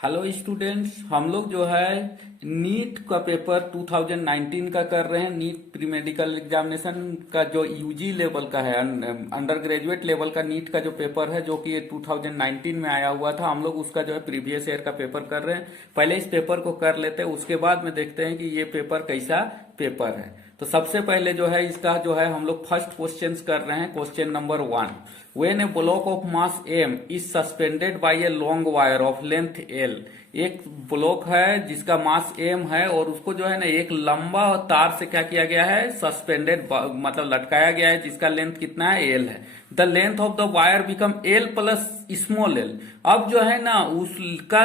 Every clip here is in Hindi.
हेलो स्टूडेंट्स, हम लोग जो है नीट का पेपर 2019 का कर रहे हैं। नीट प्री मेडिकल एग्जामिनेशन का जो यूजी लेवल का है, अंडर ग्रेजुएट लेवल का नीट का जो पेपर है, जो कि ये 2019 में आया हुआ था। हम लोग उसका जो है प्रीवियस ईयर का पेपर कर रहे हैं। पहले इस पेपर को कर लेते हैं, उसके बाद में देखते हैं कि ये पेपर कैसा पेपर है। तो सबसे पहले जो है इसका जो है हम लोग फर्स्ट क्वेश्चन कर रहे हैं। Question number 1, when A block of mass m is suspended bye a long wire of length l। एक ब्लॉक है जिसका मास m है और उसको जो है ना एक लंबा तार से क्या किया गया है, सस्पेंडेड मतलब लटकाया गया है, जिसका लेंथ कितना है, l है। The length of the wire become l plus small l। अब जो है ना उसका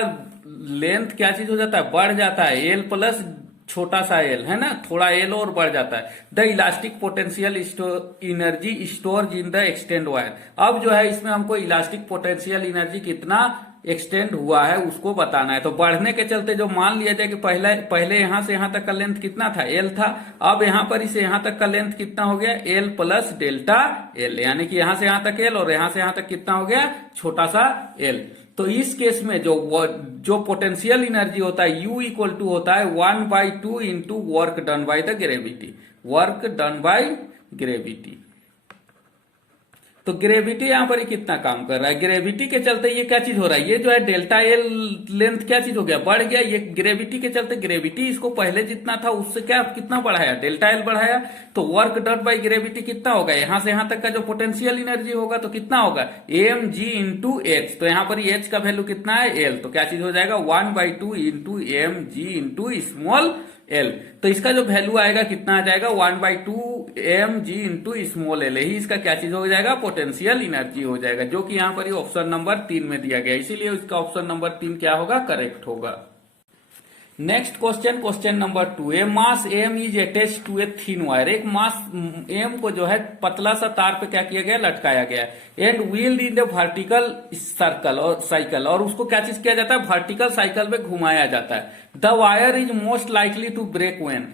लेंथ क्या चीज हो जाता है, बढ़ जाता है, l प्लस छोटा सा एल है ना, थोड़ा एल और बढ़ जाता है। The elastic potential energy store in the extend wire. अब जो है इसमें हमको इलास्टिक पोटेंशियल एनर्जी कितना एक्सटेंड हुआ है उसको बताना है। तो बढ़ने के चलते जो मान लिया जाए कि पहले यहां से यहां तक का लेंथ कितना था, एल था। अब यहां पर इसे यहां तक का लेंथ कितना हो गया, एल प्लस डेल्टा एल, यानी कि यहां से यहां तक एल और यहां से यहां तक कितना हो गया, छोटा सा एल। तो इस केस में जो पोटेंशियल एनर्जी होता है U इक्वल टू होता है 1/2 into work done by the gravity. Work done by gravity. तो ग्रेविटी यहां पर कितना काम कर रहा है, ग्रेविटी के चलते ये क्या चीज हो रहा है, ये जो है डेल्टा एल लेंथ क्या चीज हो गया, बढ़ गया। ये ग्रेविटी के चलते ग्रेविटी इसको पहले जितना था उससे क्या कितना बढ़ाया, डेल्टा एल बढ़ाया। तो वर्क डन बाय ग्रेविटी कितना होगा, यहां से यहां तक का जो पोटेंशियल एनर्जी होगा तो कितना होगा, एम जी इंटू एच। तो यहां पर एच का वैल्यू कितना है, एल। तो क्या चीज हो जाएगा, 1/2 into m g into small l. तो इसका जो वैल्यू आएगा कितना आ जाएगा, 1/2 m g into small l. ही इसका क्या चीज हो जाएगा, पोटेंशियल एनर्जी हो जाएगा, जो कि यहां पर ऑप्शन नंबर 3 में दिया गया, इसीलिए इसका ऑप्शन नंबर 3 क्या होगा, करेक्ट होगा। Next question, question number 2, a mass M is attach to a thin wire. एक मास एम को जो है पतला सा तार पे क्या किया गया, लटकाया गया, and wheeled in the vertical circle और साइकिल। और उसको क्या चीज किया जाता है, वर्टिकल साइकिल में घुमाया जाता है। The wire is most likely to break when.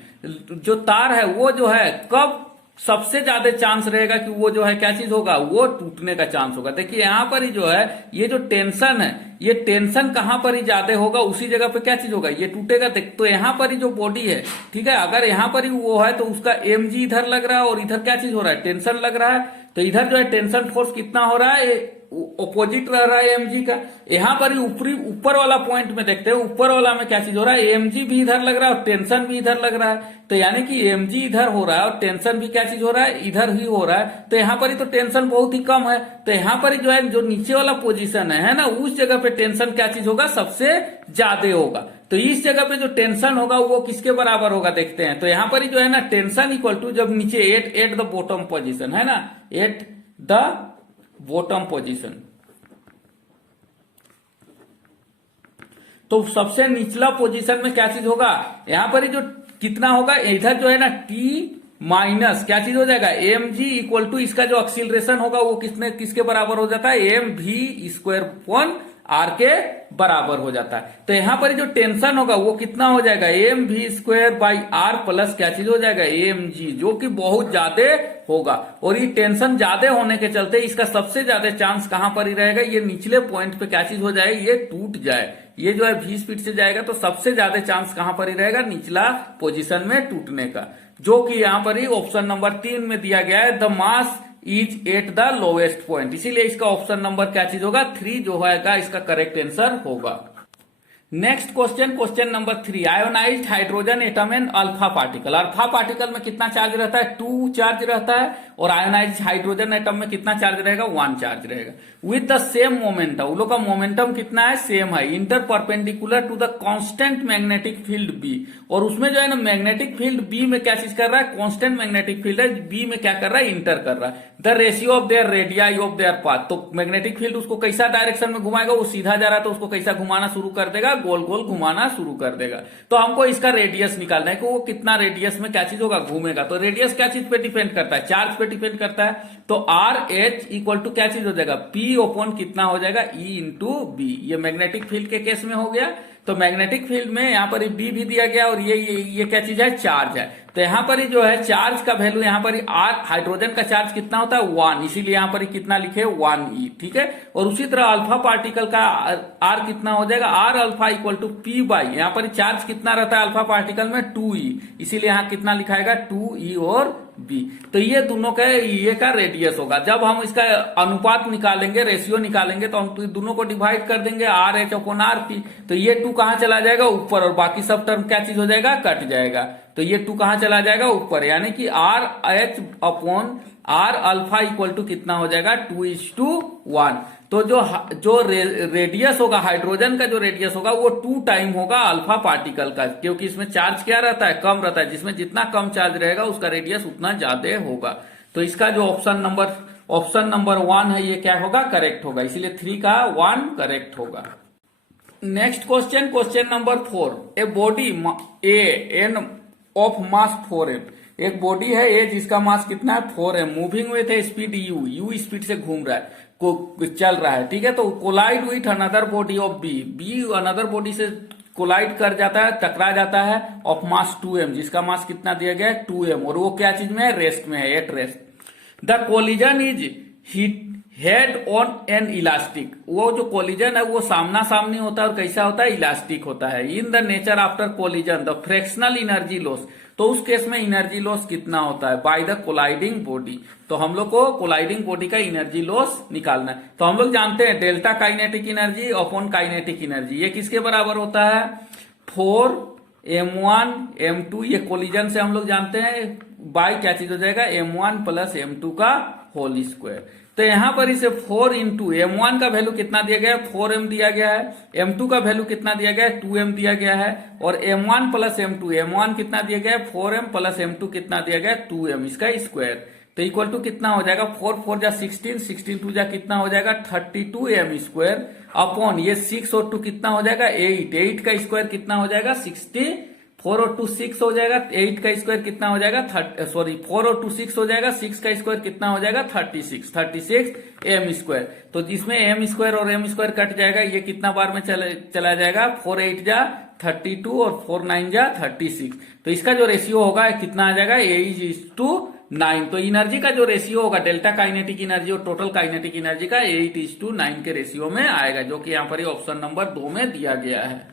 जो तार है वो जो है कब सबसे ज्यादा चांस रहेगा कि वो जो है क्या चीज होगा, वो टूटने का चांस होगा। देखिए यहां पर ही जो है ये जो टेंशन है, ये टेंशन कहां पर ही ज्यादा होगा, उसी जगह पे क्या चीज होगा, ये टूटेगा। तो यहां पर ही जो बॉडी है, ठीक है, अगर यहां पर ही वो है तो उसका एम जी इधर लग रहा है और इधर क्या चीज हो रहा है, टेंशन लग रहा है। तो इधर जो है टेंशन फोर्स कितना हो रहा है, ऑपोजिट रह रहा है एमजी का। यहां पर ही ऊपर वाला पॉइंट में देखते हैं, ऊपर वाला में क्या चीज हो रहा है, एमजी भी इधर लग रहा है और टेंशन भी इधर लग रहा है। तो यानी कि एमजी इधर हो रहा है और टेंशन भी क्या चीज हो रहा है, इधर ही हो रहा है। तो यहां पर ही तो टेंशन बहुत ही कम है। तो यहां पर ही जो है जो नीचे वाला पोजीशन है ना, उस जगह पे टेंशन क्या चीज होगा, सबसे ज्यादा होगा। तो इस जगह पे जो टेंशन होगा वो किसके बराबर होगा, देखते हैं। तो यहां पर ही जो है ना टेंशन इक्वल टू, जब नीचे एट द बॉटम पोजिशन है ना, एट द बॉटम पोजिशन, तो सबसे निचला पोजीशन में क्या चीज होगा, यहां पर ही जो कितना होगा, इधर जो है ना टी माइनस क्या चीज हो जाएगा, एम जी इक्वल टू इसका जो एक्सीलरेशन होगा वो किसके बराबर हो जाता है, एम भी स्क्वायर अपॉन आर के बराबर हो जाता है। तो यहां पर जो टेंशन होगा वो कितना हो जाएगा, एम भी स्क्वायर बाई आर प्लस क्या चीज हो जाएगा, एम जी, जो कि बहुत ज्यादा होगा। और ये टेंशन ज्यादा होने के चलते इसका सबसे ज्यादा चांस कहां पर ही रहेगा, ये निचले पॉइंट पे क्या चीज हो जाए, ये टूट जाए। ये जो है 20 फीट से जाएगा तो सबसे ज्यादा चांस कहां पर ही रहेगा, निचला पोजीशन में टूटने का, जो कि यहां पर ही ऑप्शन नंबर 3 में दिया गया है, the mass is at the lowest point. इसीलिए इसका ऑप्शन नंबर क्या चीज होगा, 3 जो होगा इसका करेक्ट आंसर होगा। Next question, question number 3, ionised hydrogen atom and alpha particle. Alpha particle में कितना चार्ज रहता है, 2 चार्ज रहता है, और आयोनाइज्ड हाइड्रोजन एटम में कितना चार्ज रहेगा, 1 चार्ज रहेगा। विद द सेम मोमेंटम, उन लोग का मोमेंटम कितना है, सेम है, inter perpendicular to the constant magnetic field B. और उसमें जो है ना मैग्नेटिक फील्ड बी में क्या चीज कर रहा है, कांस्टेंट मैग्नेटिक फील्ड है, बी में क्या कर रहा है, इंटर कर रहा है। The ratio of their radii of their path, तो मैग्नेटिक फील्ड उसको कैसा डायरेक्शन में घुमाएगा, वो सीधा जा रहा है तो उसको कैसा घुमाना शुरू कर देगा, गोल गोल घुमाना शुरू कर देगा। तो हमको इसका रेडियस निकालना है कि वो कितना रेडियस में क्या चीज होगा, घूमेगा। तो रेडियस क्या चीज पे डिपेंड करता है, चार्ज पे डिपेंड करता है। तो आर एच इक्वल टू क्या चीज हो जाएगा, पी ओपन कितना हो जाएगा, ई इंटू बी। ये मैग्नेटिक फील्ड के केस में हो गया। तो मैग्नेटिक फील्ड में यहां पर बी भी दिया गया और ये क्या चीज है, चार्ज है। तो यहाँ पर ही जो है चार्ज का वैल्यू, यहाँ पर आर हाइड्रोजन का चार्ज कितना होता है 1, इसीलिए यहाँ पर कितना लिखे 1e, ठीक है। और उसी तरह अल्फा पार्टिकल का आर कितना हो जाएगा, R alpha equal to pi by, यहाँ पर चार्ज कितना रहता है अल्फा पार्टिकल में 2e, इसीलिए यहाँ कितना लिखाएगा 2e और बी। तो ये दोनों का ये का रेडियस होगा। जब हम इसका अनुपात निकालेंगे, रेशियो निकालेंगे, तो हम दोनों को डिवाइड कर देंगे are H upon R P. तो ये 2 कहां चला जाएगा ऊपर, और बाकी सब टर्म क्या चीज हो जाएगा, कट जाएगा। तो ये 2 कहां चला जाएगा ऊपर, यानी कि R H upon R alpha equal to कितना हो जाएगा 2:1। तो जो रेडियस होगा, हाइड्रोजन का जो रेडियस होगा वो 2 टाइम होगा अल्फा पार्टिकल का, क्योंकि इसमें चार्ज क्या रहता है, कम रहता है। जिसमें जितना कम चार्ज रहेगा उसका रेडियस उतना ज्यादा होगा। तो इसका जो ऑप्शन नंबर 1 है ये क्या होगा, करेक्ट होगा, इसीलिए 3 का 1 करेक्ट होगा। Next question number 4, a body A N of mass 4m, एक बॉडी है ए जिसका मास कितना है 4m, moving with A speed u speed से घूम रहा है, चल रहा है, ठीक है। तो collide with another body of B another body से कोलाइड कर जाता है, टकरा जाता है, ऑफ मास 2m, जिसका मास कितना दिया गया है 2m, और वो क्या चीज में है, रेस्ट में है, at rest. The collision is head on an elastic, वो जो कोलिजन है वो सामना सामनी होता है और कैसा होता है, इलास्टिक होता है। In the nature after collision the fractional energy loss, तो उस केस में एनर्जी लॉस कितना होता है, बाय द कोलाइडिंग बॉडी। तो हम लोग को कोलाइडिंग बॉडी का एनर्जी लॉस निकालना है। तो हम लोग जानते हैं delta kinetic energy upon kinetic energy, ये किसके बराबर होता है 4m1 m2, ये कोलिजन से हम लोग जानते हैं, बाय क्या चीज हो जाएगा m1 प्लस m2 का होल स्क्वायर। तो यहां पर इसे 4 इंटू m1 का वैल्यू कितना दिया गया है 4m दिया गया है, m2 का वैल्यू कितना दिया गया है 2m दिया गया है, और m1 प्लस m2, m1 कितना दिया गया है 4m प्लस m2 कितना दिया गया है 2m, इसका स्क्वायर। तो इक्वल टू कितना हो जाएगा 4 4 जा 16, 16 2 जा कितना हो जाएगा 32m स्क्वायर, अपॉन ये 6 और 2 कितना हो जाएगा 8, 8 का स्क्वायर कितना हो जाएगा 60, 4 और 2 6 हो जाएगा, 8 का स्क्वायर कितना हो जाएगा 4 और 2 6 हो जाएगा, 6 का स्क्वायर कितना हो जाएगा 36 m स्क्वायर। तो जिसमें m स्क्वायर और m स्क्वायर कट जाएगा, ये कितना बार में चला जाएगा 4 8 जा 32 और 4 9 जा 36। तो इसका जो रेशियो होगा कितना आ जाएगा 8:9। तो एनर्जी का जो रेशियो होगा डेल्टा काइनेटिक एनर्जी और टोटल काइनेटिक एनर्जी का 8:9 के रेशियो में आएगा, जो कि यहाँ पर ऑप्शन नंबर 2 में दिया गया है।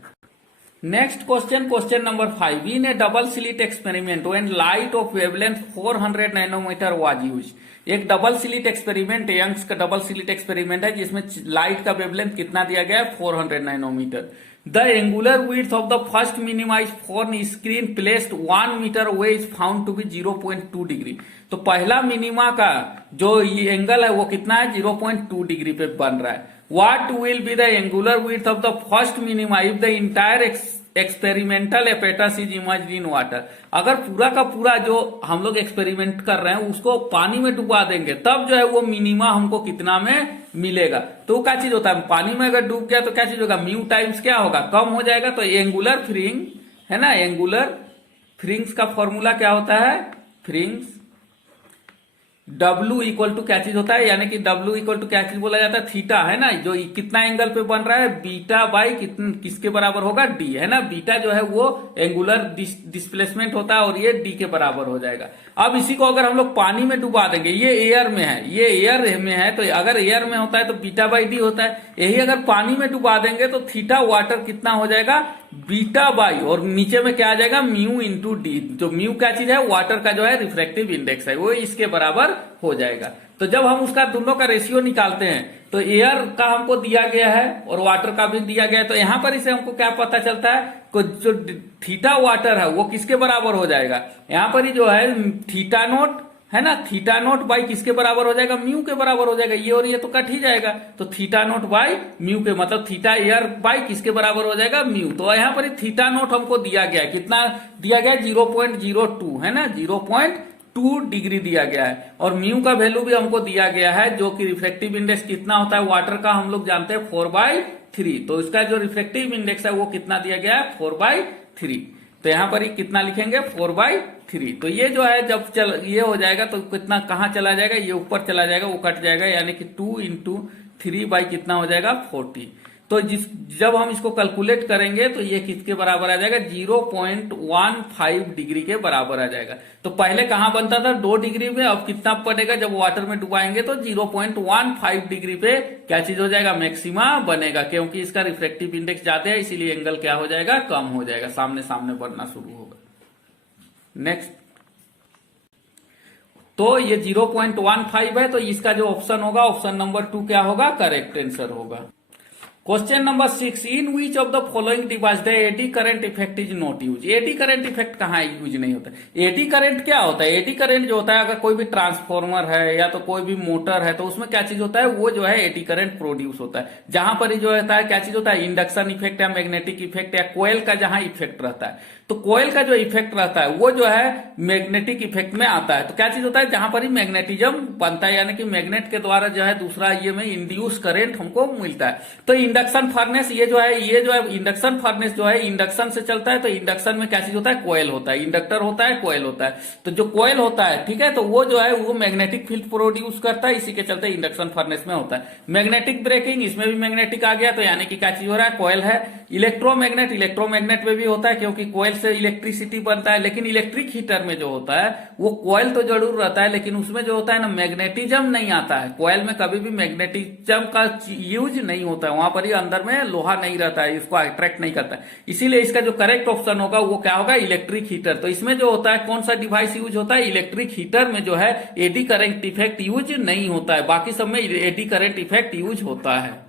Next question number 5, in a double slit experiment when light of wavelength 400 nanometer was use, एक डबल स्लिट एक्सपेरिमेंट, यंग्स का डबल स्लिट एक्सपेरिमेंट है जिसमें लाइट का वेवलेंथ कितना दिया गया है 400 nanometre. The angular width of the first minimise for an screen placed 1 metre away is found to be 0.2 degree. तो पहला मिनिमा का जो ये एंगल है वो कितना है 0.2 डिग्री पे बन रहा है। What will be the angular width of the first minima if the entire experimental apparatus is immersed in water? अगर पूरा का पूरा जो हम लोग एक्सपेरिमेंट कर रहे हैं उसको पानी में डुबा देंगे, तब जो है वो मिनिमा हमको कितना में मिलेगा। तो क्या चीज होता है, पानी में अगर डूब गया तो क्या चीज होगा, म्यू टाइम्स क्या होगा, कम हो जाएगा। तो एंगुलर फ्रिंग है ना, एंगुलर फ्रिंग्स का फॉर्मूला क्या होता है, फ्रिंग्स W इक्वल टू क्या चीज होता है, यानी कि W इक्वल टू क्या चीज बोला जाता है, थीटा है ना, जो कितना एंगल पे बन रहा है बीटा बाई किसके बराबर होगा D, है ना। बीटा जो है वो एंगुलर डिस्प्लेसमेंट होता है और ये D के बराबर हो जाएगा। अब इसी को अगर हम लोग पानी में डुबा देंगे, ये एयर में है, ये एयर में है, तो अगर एयर में होता है तो बीटा बाई D होता है, यही अगर पानी में डुबा देंगे तो थीटा वाटर कितना हो जाएगा बीटा बाई, और नीचे में क्या आ जाएगा म्यू इंटू डी। जो म्यू क्या चीज है, वाटर का जो है रिफ्रैक्टिव इंडेक्स है, वो इसके बराबर हो जाएगा। तो जब हम उसका दोनों का रेशियो निकालते हैं तो एयर का हमको दिया गया है और वाटर का भी दिया गया है, तो यहां पर इसे हमको क्या पता चलता है, जो थीटा वाटर है वो किसके बराबर हो जाएगा, यहां पर ही जो है थीटा नोट है ना, थीटा नोट बाई किसके बराबर हो जाएगा, म्यू के बराबर हो जाएगा। ये और ये तो कट ही जाएगा, तो थीटा नोट बाई म्यू के, मतलब थीटा एयर बाई किसके बराबर हो जाएगा, म्यू। तो यहाँ पर थीटा नोट हमको दिया गया है, कितना दिया गया है 0.02 है ना, 0.2 डिग्री दिया गया है, और म्यू का वैल्यू भी हमको दिया गया है, जो कि रिफ्लेक्टिव इंडेक्स कितना होता है वाटर का हम लोग जानते हैं 4/3। तो इसका जो रिफ्लेक्टिव इंडेक्स है वो कितना दिया गया है 4/3। तो यहाँ पर ही कितना लिखेंगे 4/3। तो ये जो है जब ये हो जाएगा तो कितना कहाँ चला जाएगा, ये ऊपर चला जाएगा, वो कट जाएगा, यानी कि 2 इंटू 3 बाई कितना हो जाएगा 40। तो जब हम इसको कैलकुलेट करेंगे तो ये किसके बराबर आ जाएगा, 0.15 डिग्री के बराबर आ जाएगा। तो पहले कहां बनता था 2 डिग्री में, अब कितना पड़ेगा जब वाटर में डुबाएंगे तो 0.15 डिग्री पे क्या चीज हो जाएगा, मैक्सिमा बनेगा, क्योंकि इसका रिफ्रैक्टिव इंडेक्स ज्यादा है, इसीलिए एंगल क्या हो जाएगा, कम हो जाएगा, सामने सामने बनना शुरू होगा। नेक्स्ट, तो ये 0.15 है, तो इसका जो ऑप्शन होगा, ऑप्शन नंबर 2 क्या होगा, करेक्ट आंसर होगा। Question number 6, in which of the following device the eddy current effect is not use. Eddy current effect कहाँ यूज नहीं होता। एडी करंट क्या होता है, एडी करंट जो होता है, अगर कोई भी ट्रांसफॉर्मर है या तो कोई भी मोटर है, तो उसमें क्या चीज होता है, वो जो है एडी करंट प्रोड्यूस होता है। जहां पर जो होता है क्या चीज होता है, इंडक्शन इफेक्ट या मैग्नेटिक इफेक्ट या कोयल का जहां इफेक्ट रहता है, तो कोयल का जो इफेक्ट रहता है वो जो है मैग्नेटिक इफेक्ट में आता है। तो क्या चीज होता है, जहां पर ही मैग्नेटिज्म बनता है, यानी कि मैग्नेट के द्वारा जो है दूसरा ये में इंड्यूस करंट हमको मिलता है। तो इंडक्शन फर्नेस ये जो है इंडक्शन फर्नेस जो है इंडक्शन से चलता है। तो इंडक्शन में क्या चीज होता है, कोयल होता है, इंडक्टर होता है, कोयल होता है। तो जो कोयल होता है, ठीक है, तो वो जो है वो मैग्नेटिक फील्ड प्रोड्यूस करता है, इसी के चलते इंडक्शन फर्नेस में होता है। मैग्नेटिक ब्रेकिंग, इसमें भी मैग्नेटिक आ गया, तो यानी कि क्या चीज हो रहा है, कोयल है। इलेक्ट्रोमैग्नेट में भी होता है, क्योंकि कोयल से इलेक्ट्रिसिटी बनता है। लेकिन इलेक्ट्रिक हीटर में जो होता है वो कोयल तो जरूर रहता है, लेकिन उसमें जो होता है ना, मैग्नेटिज्म नहीं आता है। कोयल में कभी भी मैग्नेटिज्म का यूज नहीं होता है, वहां पर ही अंदर में लोहा नहीं रहता है, इसको अट्रैक्ट नहीं करता है। इसीलिए इसका जो करेक्ट ऑप्शन होगा वो क्या होगा, इलेक्ट्रिक हीटर। तो इसमें जो होता है कौन सा डिवाइस यूज होता है, इलेक्ट्रिक हीटर में जो है एडी करंट इफेक्ट यूज नहीं होता है, बाकी सब में एडी करंट इफेक्ट यूज होता है।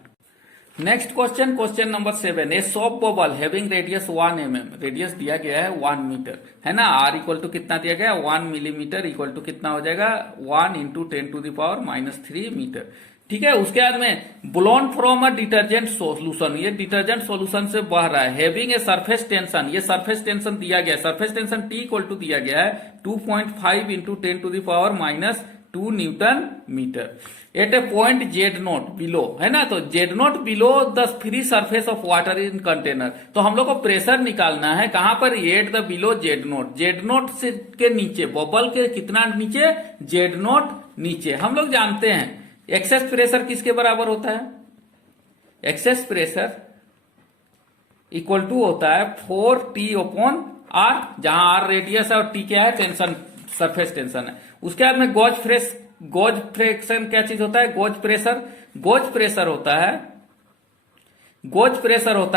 Next question, question number 7, a soap bubble having radius 1 mm, radius दिया गया है 1 मीटर, है ना। आर इक्वल टू कितना दिया गया, 1 मिलीमीटर, इक्वल टू कितना हो जाएगा, 1 इंटू 10⁻³ मीटर, ठीक है। उसके बाद में blown from a detergent solution, ये डिटर्जेंट सोल्यूशन से बह रहा है। हैविंग ए सरफेस टेंशन, ये सरफेस टेंशन दिया गया है, surface tension T equal to दिया गया है 2.5 into 10⁻² newton meter at a point Z0 below, है ना। तो Z0 below the free surface of water in container. तो हम लोग को प्रेशर निकालना है कहां पर, एट द बिलो Z0 से के नीचे, बबल के कितना नीचे, Z0 नीचे। हम लोग जानते हैं एक्सेस प्रेशर किसके बराबर होता है, एक्सेस प्रेशर इक्वल टू होता है 4T/R, जहां R रेडियस है और T क्या है, टेंशन, सरफेस टेंशन है। उसके बाद में गोज फ्रैक्शन क्या चीज होता है, गोज प्रेशर होता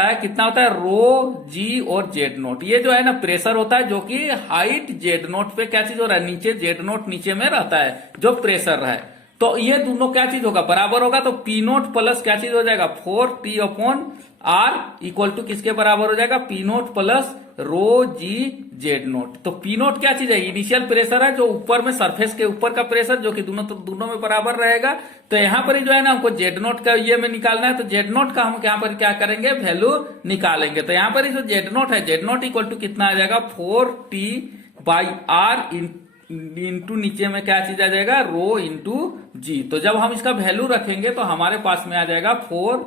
है कितना होता है, रो जी और Z0। ये जो है ना प्रेशर होता है जो कि हाइट Z0 पे क्या चीज हो रहा है, नीचे Z0 नीचे में रहता है जो प्रेशर है। तो ये दोनों क्या चीज होगा, बराबर होगा। तो P0 प्लस क्या चीज हो जाएगा, 4T/R इक्वल टू किसके बराबर हो जाएगा, P0 प्लस रो जी Z0। तो P0 क्या चीज है, इनिशियल प्रेशर है जो ऊपर में सरफेस के ऊपर का प्रेशर, जो कि दोनों में बराबर रहेगा। तो यहां पर ही जो है ना हमको Z0 का ये में निकालना है, तो Z0 का हम यहां पर क्या करेंगे, वैल्यू निकालेंगे। तो यहां पर ही जो Z0 है, Z0 इक्वल टू कितना आ जाएगा, 4T/R इंटू नीचे में क्या चीज आ जाएगा, रो इंटू जी। तो जब हम इसका वैल्यू रखेंगे तो हमारे पास में आ जाएगा 4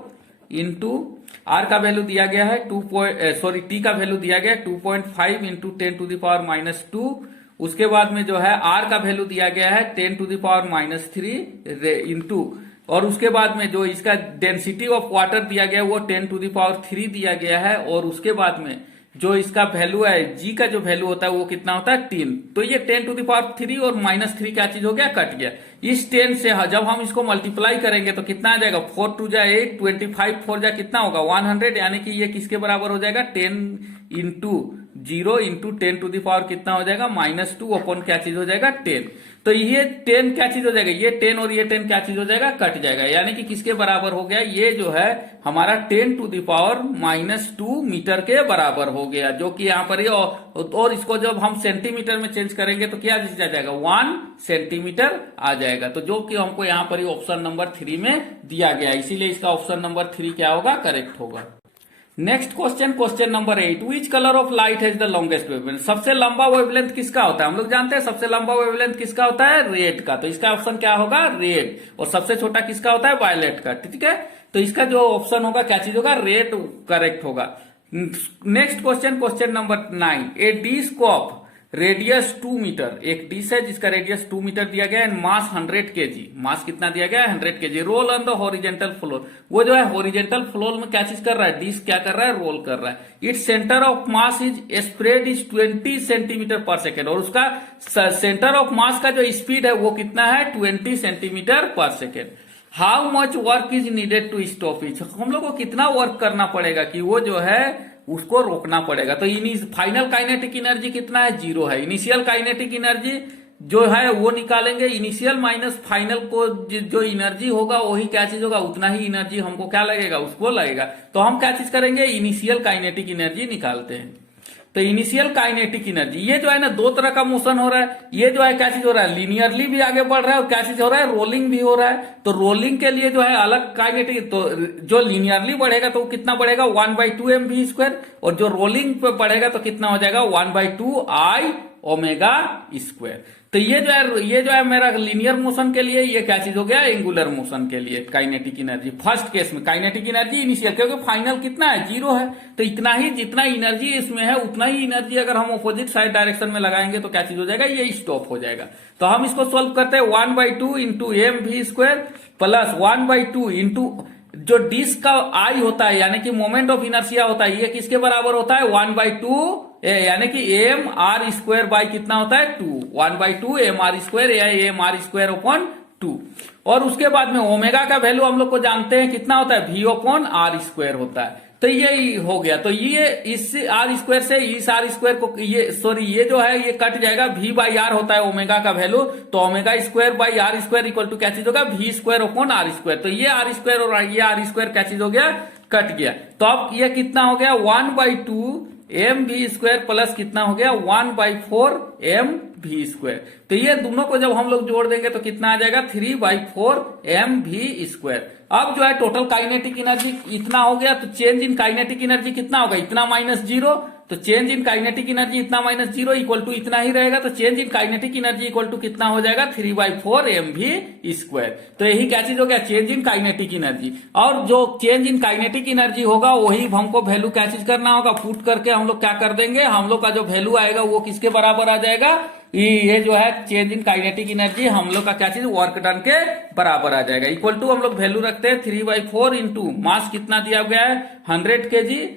इंटू आर का वैल्यू दिया गया है टी का वैल्यू दिया गया है 2.5 इंटू 10⁻²। उसके बाद में जो है आर का वैल्यू दिया गया है 10⁻³ इंटू, और उसके बाद में जो इसका डेंसिटी ऑफ वाटर दिया गया है वो 10⁻³ दिया गया है। और उसके बाद में जो इसका वैल्यू है, जी का जो वैल्यू होता है वो कितना होता है 3। तो ये 10⁻³ और -3 क्या चीज हो गया, कट गया। इस 10 से जब हम इसको मल्टीप्लाई करेंगे तो कितना आ जाएगा, 4 2 जा 8, 25 4 जा कितना होगा 100, यानी कि ये किसके बराबर हो जाएगा, 10 इंटू 0 इंटू 10⁻³ कितना हो जाएगा, -2 अपॉन क्या चीज हो जाएगा 10। तो ये 10 क्या चीज हो जाएगा, ये 10 और ये 10 क्या चीज हो जाएगा, कट जाएगा। यानी कि किसके बराबर हो गया, ये जो है हमारा 10⁻² मीटर के बराबर हो गया, जो कि यहाँ पर ही। और इसको जब हम सेंटीमीटर में चेंज करेंगे तो क्या चीज आ जाएगा, 1 सेंटीमीटर आ जाएगा। तो जो कि हमको यहाँ पर ही ऑप्शन नंबर 3 में दिया गया, इसीलिए इसका ऑप्शन नंबर 3 क्या होगा, करेक्ट होगा। Next question, question number 8, which colour of light has the longest wavelength. सबसे लंबा वेवलेंथ किसका होता है, हम लोग जानते हैं सबसे लंबा वेवलेंथ किसका होता है, रेड का। तो इसका ऑप्शन क्या होगा, रेड। और सबसे छोटा किसका होता है, वायलेट का, ठीक है। तो इसका जो ऑप्शन होगा क्या चीज होगा, रेड करेक्ट होगा। Next question, question number 9, a disc of radius 2 meter, एक डिश है जिसका रेडियस 2 मीटर दिया गया है, मास 100 केजी, मास कितना दिया गया है 100 KG. Roll on the horizontal floor, वो जो है हॉरिजेंटल फ्लोर में क्या चीज कर रहा है, डिश क्या कर रहा है, रोल कर रहा है। Its centre of mass is spread is 20 centimeter per second, और उसका सेंटर ऑफ मास का जो स्पीड है वो कितना है 20 centimeter per second. How much work is needed to stop it, हम लोग को कितना वर्क करना पड़ेगा कि वो जो है उसको रोकना पड़ेगा। तो फाइनल काइनेटिक एनर्जी कितना है, 0 है। इनिशियल काइनेटिक एनर्जी जो है वो निकालेंगे, इनिशियल माइनस फाइनल को जो एनर्जी होगा वही क्या चीज होगा, उतना ही एनर्जी हमको क्या लगेगा, उसको लगेगा। तो हम क्या चीज करेंगे, इनिशियल काइनेटिक एनर्जी निकालते हैं। तो इनिशियल काइनेटिक एनर्जी, ये जो है ना दो तरह का मोशन हो रहा है, ये जो है क्या चीज हो रहा है, लीनियरली भी आगे बढ़ रहा है और क्या चीज हो रहा है, रोलिंग भी हो रहा है। तो रोलिंग के लिए जो है अलग काइनेटिक, तो जो लीनियरली बढ़ेगा तो कितना बढ़ेगा 1/2 mv², और जो रोलिंग पे बढ़ेगा तो कितना हो जाएगा 1/2 I ओमेगा स्क्वायर। तो ये जो है मेरा लीनियर मोशन के लिए, ये क्या चीज हो गया, एंगुलर मोशन के लिए काइनेटिक एनर्जी। फर्स्ट केस में काइनेटिक एनर्जी इनिशियल, क्योंकि फाइनल कितना है 0 है, तो इतना ही जितना एनर्जी इसमें है उतना ही एनर्जी अगर हम अपोजिट साइड डायरेक्शन में लगाएंगे तो क्या चीज हो जाएगा, ये स्टॉप हो जाएगा। तो हम इसको सोल्व करते हैं 1/2 इंटू mv² प्लस 1/2 इंटू जो डिस्क का आई होता है यानी कि मोमेंट ऑफ इनर्शिया होता है, ये किसके बराबर होता है 1/2 यानी कि mr² बाई कितना होता है 2, 1/2 mr² या mr²/2। और उसके बाद में ओमेगा का वैल्यू हम लोग को जानते हैं कितना होता है v/r² होता है। तो ये हो गया, तो ये इस r² से इस r² को ये जो है ये कट जाएगा, v/r होता है ओमेगा का वैल्यू, तो ओमेगा²/r² इक्वल टू क्या चीज होगा v²/r²। तो ये r² और ये r² क्या चीज हो गया, कट गया। तो अब ये कितना हो गया 1/2 mv² प्लस कितना हो गया 1/4 mv²। तो ये दोनों को जब हम लोग जोड़ देंगे तो कितना आ जाएगा 3/4 mv²। अब जो है टोटल काइनेटिक एनर्जी इतना हो गया, तो चेंज इन काइनेटिक एनर्जी कितना होगा, इतना -0। तो चेंज इन काइनेटिक एनर्जी इतना -0 इक्वल टू इतना ही रहेगा, तो change in kinetic energy equal to कितना हो जाएगा 3/4 mv²। तो यही क्या चीज हो गया, चेंज इन काइनेटिक एनर्जी। और जो चेंज इन काइनेटिक एनर्जी होगा वही हमको वैल्यू क्या चीज करना होगा, पुट करके हम लोग क्या कर देंगे, हम लोग का जो वैल्यू आएगा वो किसके बराबर आ जाएगा, ये जो है चेंज इन काइनेटिक एनर्जी हम लोग का क्या चीज वर्क डन के बराबर आ जाएगा। इक्वल टू हम लोग वैल्यू रखते हैं 3/4 इंटू मास कितना दिया गया है 100 kg,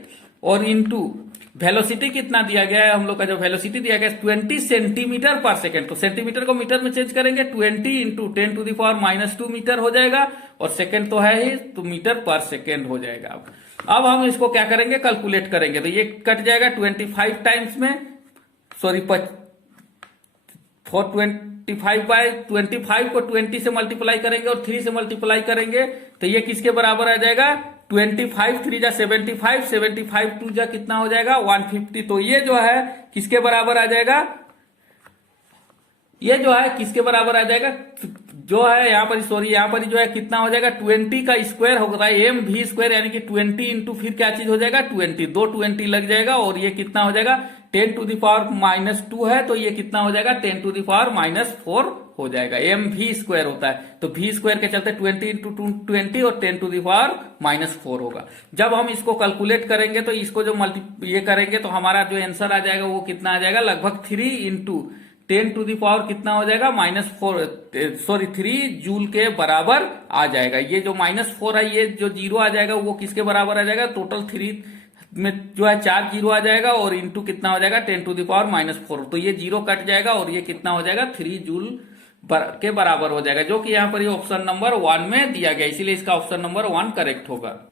और इंटू वेलोसिटी कितना दिया गया है, हम लोग का जो वेलोसिटी दिया गया है 20 सेंटीमीटर पर सेकेंड। तो सेंटीमीटर को मीटर में चेंज करेंगे, 20 इंटू 10⁻⁻2 मीटर हो जाएगा, और सेकेंड तो है ही, तो मीटर पर सेकेंड हो जाएगा। अब हम इसको क्या करेंगे, कैलकुलेट करेंगे, तो ये कट जाएगा 25 टाइम्स में, सॉरी 425/25 को 20 से मल्टीप्लाई करेंगे और 3 से मल्टीप्लाई करेंगे, तो ये किसके बराबर आ जाएगा 25 3 जा 75, 75 2 जा कितना हो जाएगा 150। तो ये जो है किसके बराबर आ जाएगा, ये जो है किसके बराबर आ जाएगा, जो है यहाँ पर सॉरी यहाँ पर जो है कितना हो जाएगा 20 का स्क्वायर होता है mv², यानी कि 20 इंटू फिर क्या चीज हो जाएगा 20, 2 20 लग जाएगा, और ये कितना हो जाएगा 10⁻⁻2 है, तो ये कितना हो जाएगा 10⁻⁻4 हो जाएगा। mv² होता है, तो v² के चलते 20 इंटू 20 और 10⁻⁻4 होगा। जब हम इसको कैलकुलेट करेंगे तो इसको जो ये करेंगे तो हमारा जो आंसर आ जाएगा वो कितना आ जाएगा, लगभग 3 इंटू 10⁻⁻ कितना हो जाएगा -3 जूल के बराबर आ जाएगा। ये जो -4 है, ये जो 0 आ जाएगा वो किसके बराबर आ जाएगा, टोटल 3 में जो है 4 0 आ जाएगा, और इंटू कितना हो जाएगा 10⁻⁻4। तो ये 0 कट जाएगा और ये कितना हो जाएगा 3 जूल के बराबर हो जाएगा, जो कि यहाँ पर ये ऑप्शन नंबर 1 में दिया गया, इसीलिए इसका ऑप्शन नंबर 1 करेक्ट होगा।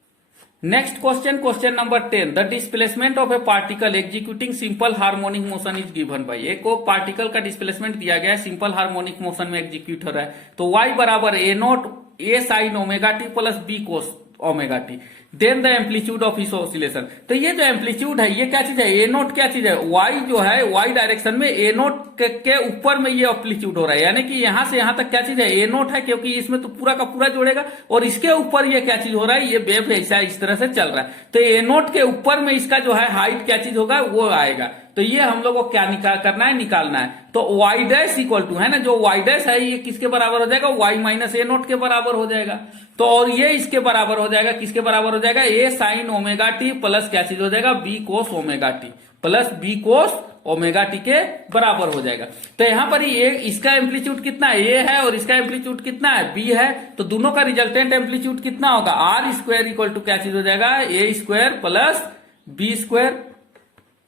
Next question number 10, the displacement of A particle executing simple harmonic motion is given by. एक को पार्टिकल का डिस्प्लेसमेंट दिया गया है, सिंपल हार्मोनिक मोशन में एग्जीक्यूट हो रहा है, तो y बराबर a0 a sin ω_t plus b cos ω_t, then the amplitude of इस ऑसिलेशन। तो ये जो एम्पलीट्यूड है ये क्या चीज है, a0 क्या चीज है, y जो है y डायरेक्शन में a0 के ऊपर में ये एम्पलीट्यूड हो रहा है, यानी कि यहां से यहां तक क्या चीज है a0 है, क्योंकि इसमें तो पूरा का पूरा जोड़ेगा, और इसके ऊपर ये क्या चीज हो रहा है, ये वेव ऐसा इस तरह से चल रहा है, तो a0 के ऊपर में इसका जो है हाइट क्या चीज होगा वो आएगा। तो ये हम लोग को क्या करना है, निकालना है। तो y' इक्वल टू है ना, जो y' है ये किसके बराबर हो जाएगा, y माइनस a0 के बराबर हो जाएगा। तो और ये इसके बराबर हो जाएगा, किसके बराबर हो जाएगा, a sin ω_t प्लस क्या चीज हो जाएगा b cos ω_t plus b cos omega T के बराबर हो जाएगा। तो यहाँ पर ये इसका एम्पलीट्यूड कितना है, ए है, और इसका एम्पलीट्यूड कितना है, बी है। तो दोनों का रिजल्टेंट एम्पलीट्यूड कितना होगा, आर स्क्वायर इक्वल टू क्या चीज हो जाएगा, a square plus b square,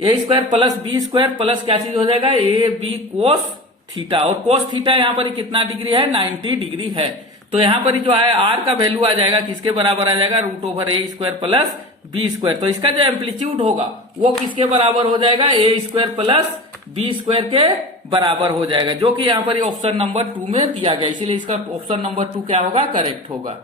a square plus b square plus क्या चीज हो जाएगा, ए बी कोस थीटा। और कोस थीटा यहाँ पर कितना डिग्री है, 90 डिग्री है। तो यहाँ पर जो है आर का वैल्यू आ जाएगा किसके बराबर आ जाएगा, रूट ओवर ए स्क्वायर प्लस बी स्क्वायर। तो इसका जो एम्पलीट्यूड होगा वो किसके बराबर हो जाएगा, a square plus b square के बराबर हो जाएगा, जो कि यहाँ पर ऑप्शन नंबर 2 में दिया गया, इसीलिए इसका ऑप्शन नंबर 2 क्या होगा, करेक्ट होगा।